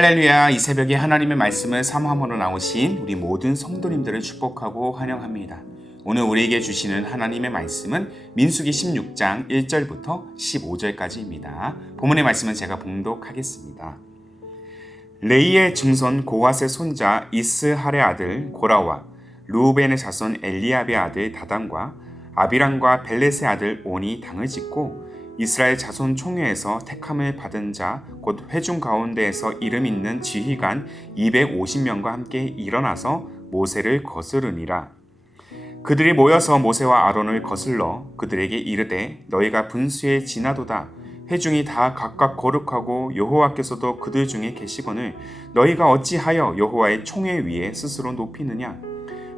할렐루야, 이 새벽에 하나님의 말씀을 사모함으로 나오신 우리 모든 성도님들을 축복하고 환영합니다. 오늘 우리에게 주시는 하나님의 말씀은 민수기 16장 1절부터 15절까지입니다. 본문의 말씀은 제가 봉독하겠습니다. 레이의 증손 고핫의 손자 이스할의 아들 고라와 르우벤의 자손 엘리압의 아들 다단과 아비람과 벨렛의 아들 온이 당을 짓고 이스라엘 자손 총회에서 택함을 받은 자 곧 회중 가운데에서 이름 있는 지휘관 250명과 함께 일어나서 모세를 거스르니라. 그들이 모여서 모세와 아론을 거슬러 그들에게 이르되 너희가 분수에 지나도다. 회중이 다 각각 거룩하고 여호와께서도 그들 중에 계시거늘 너희가 어찌하여 여호와의 총회 위에 스스로 높이느냐.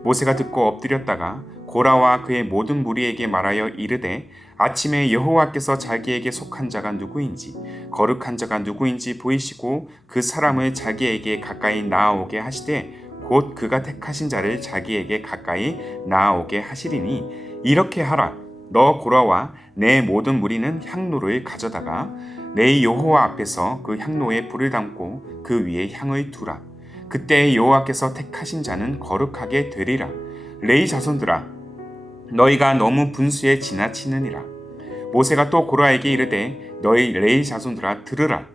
모세가 듣고 엎드렸다가 고라와 그의 모든 무리에게 말하여 이르되 아침에 여호와께서 자기에게 속한 자가 누구인지 거룩한 자가 누구인지 보이시고 그 사람을 자기에게 가까이 나아오게 하시되 곧 그가 택하신 자를 자기에게 가까이 나아오게 하시리니 이렇게 하라. 너 고라와 내 모든 무리는 향로를 가져다가 내 여호와 앞에서 그 향로에 불을 담고 그 위에 향을 두라. 그때 여호와께서 택하신 자는 거룩하게 되리라. 레위 자손들아 너희가 너무 분수에 지나치느니라. 모세가 또 고라에게 이르되 너희 레위 자손들아 들으라.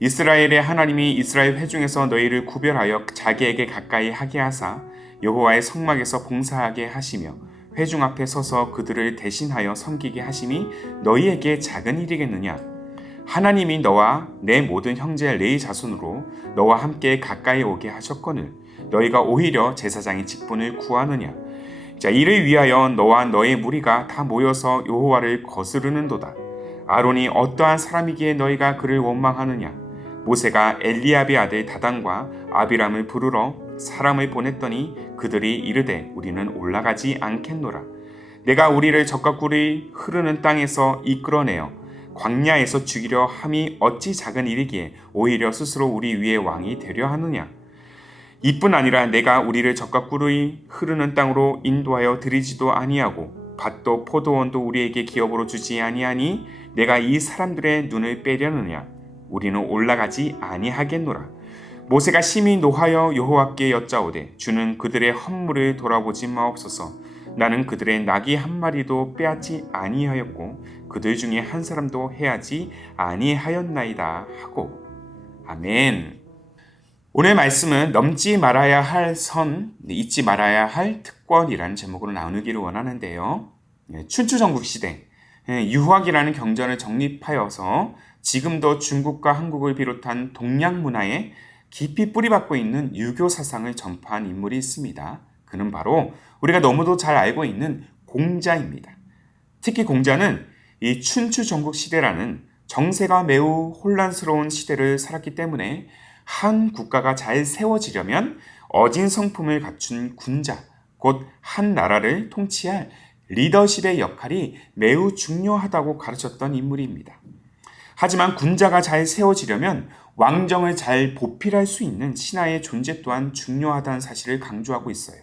이스라엘의 하나님이 이스라엘 회중에서 너희를 구별하여 자기에게 가까이 하게 하사 여호와의 성막에서 봉사하게 하시며 회중 앞에 서서 그들을 대신하여 섬기게 하심이 너희에게 작은 일이겠느냐. 하나님이 너와 내 모든 형제 레위 자손으로 너와 함께 가까이 오게 하셨거늘 너희가 오히려 제사장의 직분을 구하느냐. 자, 이를 위하여 너와 너의 무리가 다 모여서 여호와를 거스르는도다. 아론이 어떠한 사람이기에 너희가 그를 원망하느냐. 모세가 엘리압의 아들 다단과 아비람을 부르러 사람을 보냈더니 그들이 이르되 우리는 올라가지 않겠노라. 내가 우리를 적과 꿀이 흐르는 땅에서 이끌어내어 광야에서 죽이려 함이 어찌 작은 일이기에 오히려 스스로 우리 위에 왕이 되려 하느냐. 이뿐 아니라 내가 우리를 적과 꿀이 흐르는 땅으로 인도하여 드리지도 아니하고 밭도 포도원도 우리에게 기업으로 주지 아니하니 내가 이 사람들의 눈을 빼려느냐. 우리는 올라가지 아니하겠노라. 모세가 심히 노하여 여호와께 여짜오되 주는 그들의 헌물을 돌아보지 마옵소서. 나는 그들의 나귀 한 마리도 빼앗지 아니하였고 그들 중에 한 사람도 해하지 아니하였나이다 하고. 아멘. 오늘 말씀은 넘지 말아야 할 선, 잊지 말아야 할 특권이라는 제목으로 나누기를 원하는데요. 춘추전국 시대 유학이라는 경전을 정립하여서 지금도 중국과 한국을 비롯한 동양 문화에 깊이 뿌리박고 있는 유교 사상을 전파한 인물이 있습니다. 그는 바로 우리가 너무도 잘 알고 있는 공자입니다. 특히 공자는 이 춘추전국 시대라는 정세가 매우 혼란스러운 시대를 살았기 때문에 한 국가가 잘 세워지려면 어진 성품을 갖춘 군자, 곧 한 나라를 통치할 리더십의 역할이 매우 중요하다고 가르쳤던 인물입니다. 하지만 군자가 잘 세워지려면 왕정을 잘 보필할 수 있는 신하의 존재 또한 중요하다는 사실을 강조하고 있어요.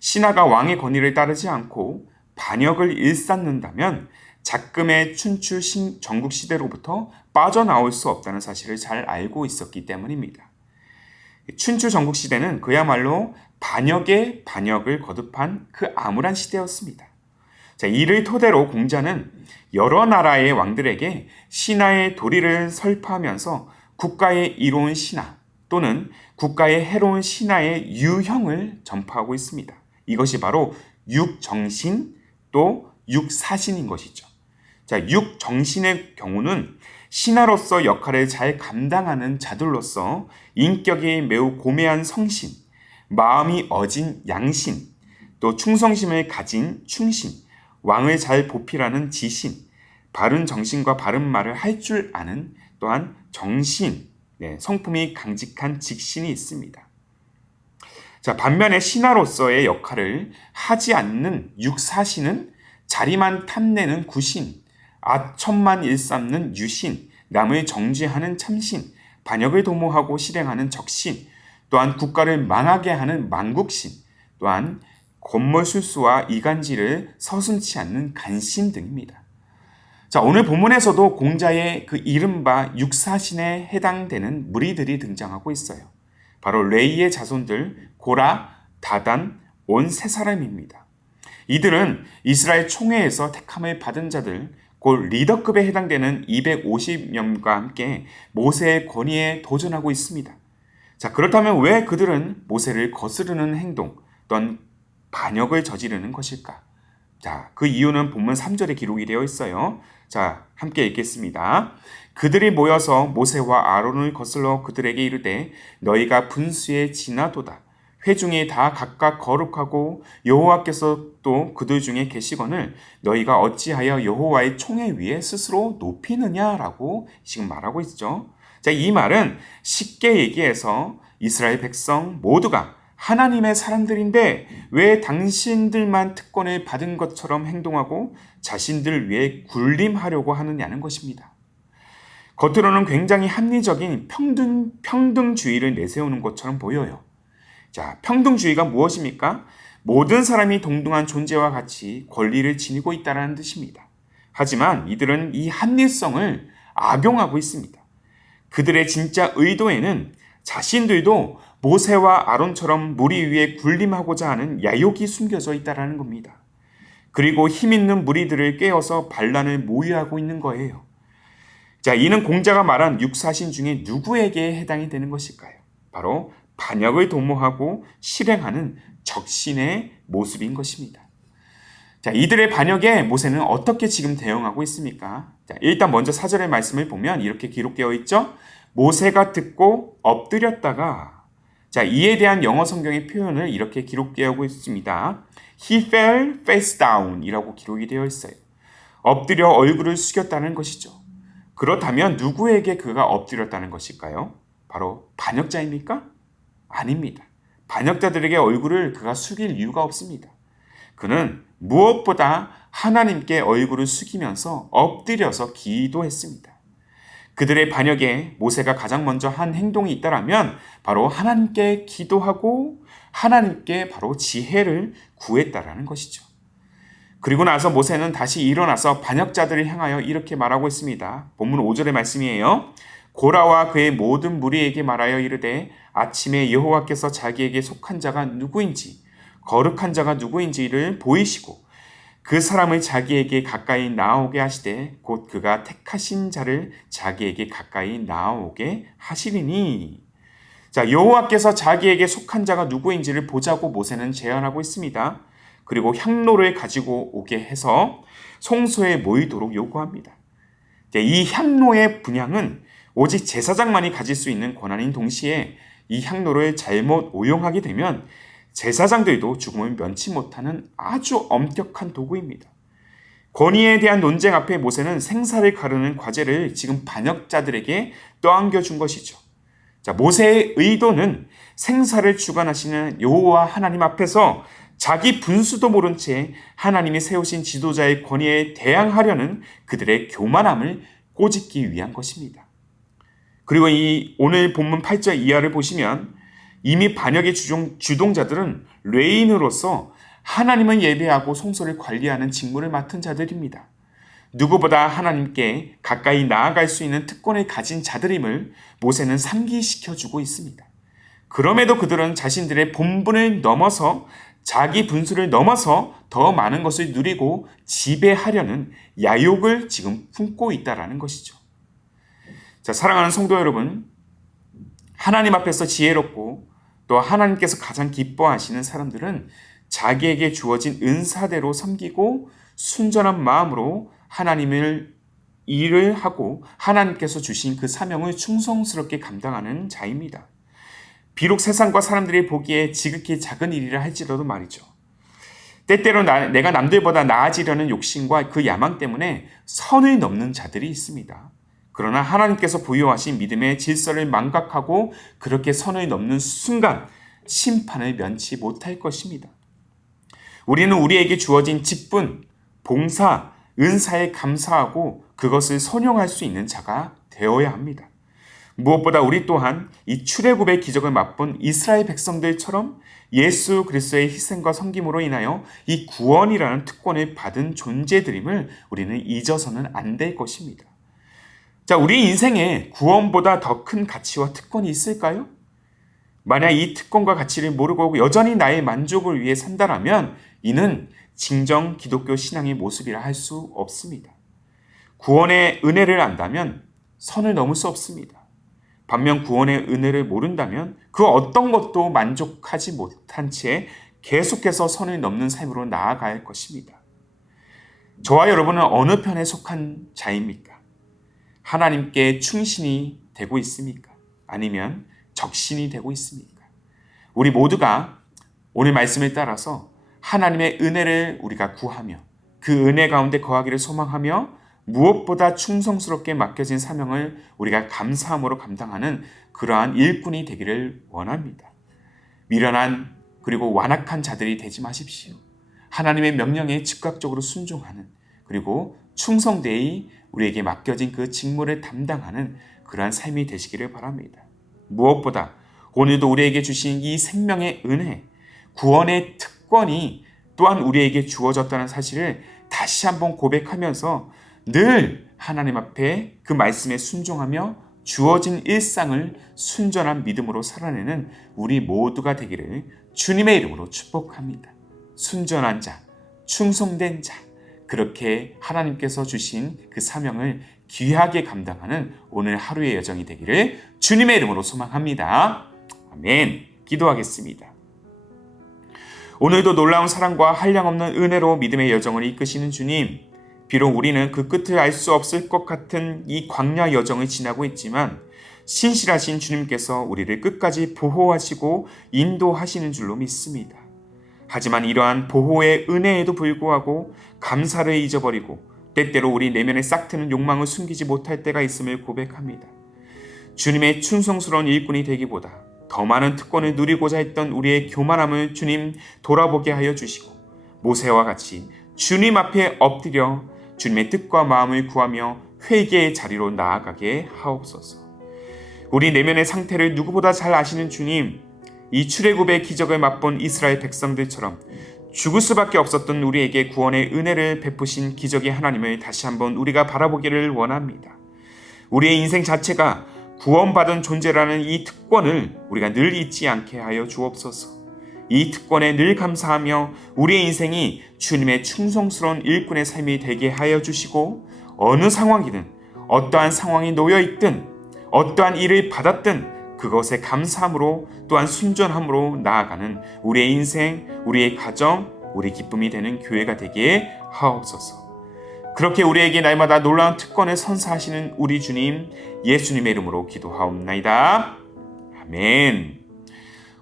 신하가 왕의 권위를 따르지 않고 반역을 일삼는다면 작금의 춘추 전국 시대로부터 빠져나올 수 없다는 사실을 잘 알고 있었기 때문입니다. 춘추 전국 시대는 그야말로 반역에 반역을 거듭한 그 암울한 시대였습니다. 자, 이를 토대로 공자는 여러 나라의 왕들에게 신하의 도리를 설파하면서 국가의 이로운 신하 또는 국가의 해로운 신하의 유형을 전파하고 있습니다. 이것이 바로 육정신 또 육사신인 것이죠. 자, 육정신의 경우는 신하로서 역할을 잘 감당하는 자들로서 인격이 매우 고매한 성신, 마음이 어진 양신, 또 충성심을 가진 충신, 왕을 잘 보필하는 지신, 바른 정신과 바른 말을 할 줄 아는 또한 정신, 성품이 강직한 직신이 있습니다. 자, 반면에 신하로서의 역할을 하지 않는 육사신은 자리만 탐내는 구신, 아첨만 일삼는 유신, 남을 정죄하는 참신, 반역을 도모하고 실행하는 적신, 또한 국가를 망하게 하는 망국신, 또한 권모술수와 이간질을 서슴지 않는 간신 등입니다. 자, 오늘 본문에서도 공자의 그 이른바 육사신에 해당되는 무리들이 등장하고 있어요. 바로 레이의 자손들 고라, 다단, 온 세 사람입니다. 이들은 이스라엘 총회에서 택함을 받은 자들, 곧 리더급에 해당되는 250명과 함께 모세의 권위에 도전하고 있습니다. 자, 그렇다면 왜 그들은 모세를 거스르는 행동 또는 반역을 저지르는 것일까? 자, 그 이유는 본문 3절에 기록이 되어 있어요. 자, 함께 읽겠습니다. 그들이 모여서 모세와 아론을 거슬러 그들에게 이르되 너희가 분수에 지나도다. 회중이 다 각각 거룩하고 여호와께서 또 그들 중에 계시거늘 너희가 어찌하여 여호와의 총회 위에 스스로 높이느냐라고 지금 말하고 있죠. 자, 이 말은 쉽게 얘기해서 이스라엘 백성 모두가 하나님의 사람들인데 왜 당신들만 특권을 받은 것처럼 행동하고 자신들 위해 군림하려고 하느냐는 것입니다. 겉으로는 굉장히 합리적인 평등주의를 내세우는 것처럼 보여요. 자, 평등주의가 무엇입니까? 모든 사람이 동등한 존재와 같이 권리를 지니고 있다는 뜻입니다. 하지만 이들은 이 합리성을 악용하고 있습니다. 그들의 진짜 의도에는 자신들도 모세와 아론처럼 무리 위에 군림하고자 하는 야욕이 숨겨져 있다는 겁니다. 그리고 힘있는 무리들을 깨어서 반란을 모의하고 있는 거예요. 자, 이는 공자가 말한 육사신 중에 누구에게 해당이 되는 것일까요? 바로 반역을 도모하고 실행하는 적신의 모습인 것입니다. 자, 이들의 반역에 모세는 어떻게 지금 대응하고 있습니까? 자, 일단 먼저 4절의 말씀을 보면 이렇게 기록되어 있죠. 모세가 듣고 엎드렸다가, 자, 이에 대한 영어 성경의 표현을 이렇게 기록되어 있습니다. He fell face down 이라고 기록이 되어 있어요. 엎드려 얼굴을 숙였다는 것이죠. 그렇다면 누구에게 그가 엎드렸다는 것일까요? 바로 반역자입니까? 아닙니다. 반역자들에게 얼굴을 그가 숙일 이유가 없습니다. 그는 무엇보다 하나님께 얼굴을 숙이면서 엎드려서 기도했습니다. 그들의 반역에 모세가 가장 먼저 한 행동이 있다라면 바로 하나님께 기도하고 하나님께 바로 지혜를 구했다라는 것이죠. 그리고 나서 모세는 다시 일어나서 반역자들을 향하여 이렇게 말하고 있습니다. 본문 5절의 말씀이에요. 고라와 그의 모든 무리에게 말하여 이르되 아침에 여호와께서 자기에게 속한 자가 누구인지 거룩한 자가 누구인지를 보이시고 그 사람을 자기에게 가까이 나오게 하시되 곧 그가 택하신 자를 자기에게 가까이 나오게 하시리니. 자, 여호와께서 자기에게 속한 자가 누구인지를 보자고 모세는 제안하고 있습니다. 그리고 향로를 가지고 오게 해서 성소에 모이도록 요구합니다. 이 향로의 분향은 오직 제사장만이 가질 수 있는 권한인 동시에 이 향로를 잘못 오용하게 되면 제사장들도 죽음을 면치 못하는 아주 엄격한 도구입니다. 권위에 대한 논쟁 앞에 모세는 생사를 가르는 과제를 지금 반역자들에게 떠안겨준 것이죠. 자, 모세의 의도는 생사를 주관하시는 여호와 하나님 앞에서 자기 분수도 모른 채 하나님이 세우신 지도자의 권위에 대항하려는 그들의 교만함을 꼬집기 위한 것입니다. 그리고 이 오늘 본문 8절 이하를 보시면 이미 반역의 주동자들은 레인으로서 하나님을 예배하고 성소를 관리하는 직무를 맡은 자들입니다. 누구보다 하나님께 가까이 나아갈 수 있는 특권을 가진 자들임을 모세는 상기시켜주고 있습니다. 그럼에도 그들은 자신들의 본분을 넘어서 자기 분수를 넘어서 더 많은 것을 누리고 지배하려는 야욕을 지금 품고 있다는 것이죠. 자, 사랑하는 성도 여러분, 하나님 앞에서 지혜롭고 또 하나님께서 가장 기뻐하시는 사람들은 자기에게 주어진 은사대로 섬기고 순전한 마음으로 하나님을 일을 하고 하나님께서 주신 그 사명을 충성스럽게 감당하는 자입니다. 비록 세상과 사람들이 보기에 지극히 작은 일이라 할지라도 말이죠. 때때로 내가 남들보다 나아지려는 욕심과 그 야망 때문에 선을 넘는 자들이 있습니다. 그러나 하나님께서 부여하신 믿음의 질서를 망각하고 그렇게 선을 넘는 순간 심판을 면치 못할 것입니다. 우리는 우리에게 주어진 직분, 봉사, 은사에 감사하고 그것을 선용할 수 있는 자가 되어야 합니다. 무엇보다 우리 또한 이 출애굽의 기적을 맛본 이스라엘 백성들처럼 예수 그리스도의 희생과 섬김으로 인하여 이 구원이라는 특권을 받은 존재들임을 우리는 잊어서는 안 될 것입니다. 자, 우리 인생에 구원보다 더 큰 가치와 특권이 있을까요? 만약 이 특권과 가치를 모르고 여전히 나의 만족을 위해 산다라면 이는 진정 기독교 신앙의 모습이라 할 수 없습니다. 구원의 은혜를 안다면 선을 넘을 수 없습니다. 반면 구원의 은혜를 모른다면 그 어떤 것도 만족하지 못한 채 계속해서 선을 넘는 삶으로 나아갈 것입니다. 저와 여러분은 어느 편에 속한 자입니까? 하나님께 충신이 되고 있습니까? 아니면 적신이 되고 있습니까? 우리 모두가 오늘 말씀을 따라서 하나님의 은혜를 우리가 구하며 그 은혜 가운데 거하기를 소망하며 무엇보다 충성스럽게 맡겨진 사명을 우리가 감사함으로 감당하는 그러한 일꾼이 되기를 원합니다. 미련한 그리고 완악한 자들이 되지 마십시오. 하나님의 명령에 즉각적으로 순종하는 그리고 충성되이 우리에게 맡겨진 그 직무를 담당하는 그러한 삶이 되시기를 바랍니다. 무엇보다 오늘도 우리에게 주신 이 생명의 은혜, 구원의 특권이 또한 우리에게 주어졌다는 사실을 다시 한번 고백하면서 늘 하나님 앞에 그 말씀에 순종하며 주어진 일상을 순전한 믿음으로 살아내는 우리 모두가 되기를 주님의 이름으로 축복합니다. 순전한 자, 충성된 자, 그렇게 하나님께서 주신 그 사명을 귀하게 감당하는 오늘 하루의 여정이 되기를 주님의 이름으로 소망합니다. 아멘. 기도하겠습니다. 오늘도 놀라운 사랑과 한량없는 은혜로 믿음의 여정을 이끄시는 주님, 비록 우리는 그 끝을 알 수 없을 것 같은 이 광야 여정을 지나고 있지만 신실하신 주님께서 우리를 끝까지 보호하시고 인도하시는 줄로 믿습니다. 하지만 이러한 보호의 은혜에도 불구하고 감사를 잊어버리고 때때로 우리 내면에 싹트는 욕망을 숨기지 못할 때가 있음을 고백합니다. 주님의 충성스러운 일꾼이 되기보다 더 많은 특권을 누리고자 했던 우리의 교만함을 주님 돌아보게 하여 주시고 모세와 같이 주님 앞에 엎드려 주님의 뜻과 마음을 구하며 회개의 자리로 나아가게 하옵소서. 우리 내면의 상태를 누구보다 잘 아시는 주님, 이 출애굽의 기적을 맛본 이스라엘 백성들처럼 죽을 수밖에 없었던 우리에게 구원의 은혜를 베푸신 기적의 하나님을 다시 한번 우리가 바라보기를 원합니다. 우리의 인생 자체가 구원받은 존재라는 이 특권을 우리가 늘 잊지 않게 하여 주옵소서. 이 특권에 늘 감사하며 우리의 인생이 주님의 충성스러운 일꾼의 삶이 되게 하여 주시고 어느 상황이든 어떠한 상황이 놓여있든 어떠한 일을 받았든 그것에 감사함으로 또한 순전함으로 나아가는 우리의 인생, 우리의 가정, 우리 기쁨이 되는 교회가 되게 하옵소서. 그렇게 우리에게 날마다 놀라운 특권을 선사하시는 우리 주님 예수님의 이름으로 기도하옵나이다. 아멘.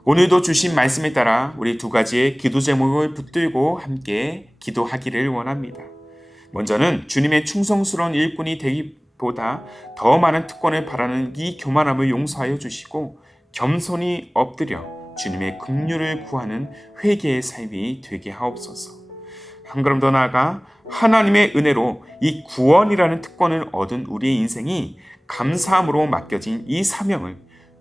오늘도 주신 말씀에 따라 우리 두 가지의 기도 제목을 붙들고 함께 기도하기를 원합니다. 먼저는 주님의 충성스러운 일꾼이 되기보다 더 많은 특권을 바라는 이 교만함을 용서하여 주시고 겸손히 엎드려 주님의 긍휼을 구하는 회개의 삶이 되게 하옵소서. 한 걸음 더 나아가 하나님의 은혜로 이 구원이라는 특권을 얻은 우리의 인생이 감사함으로 맡겨진 이 사명을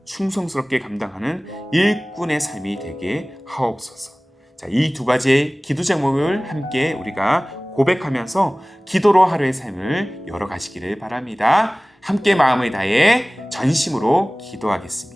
충성스럽게 감당하는 일꾼의 삶이 되게 하옵소서. 자, 이 두 가지의 기도 제목을 함께 우리가 고백하면서 기도로 하루의 삶을 열어가시기를 바랍니다. 함께 마음을 다해 전심으로 기도하겠습니다.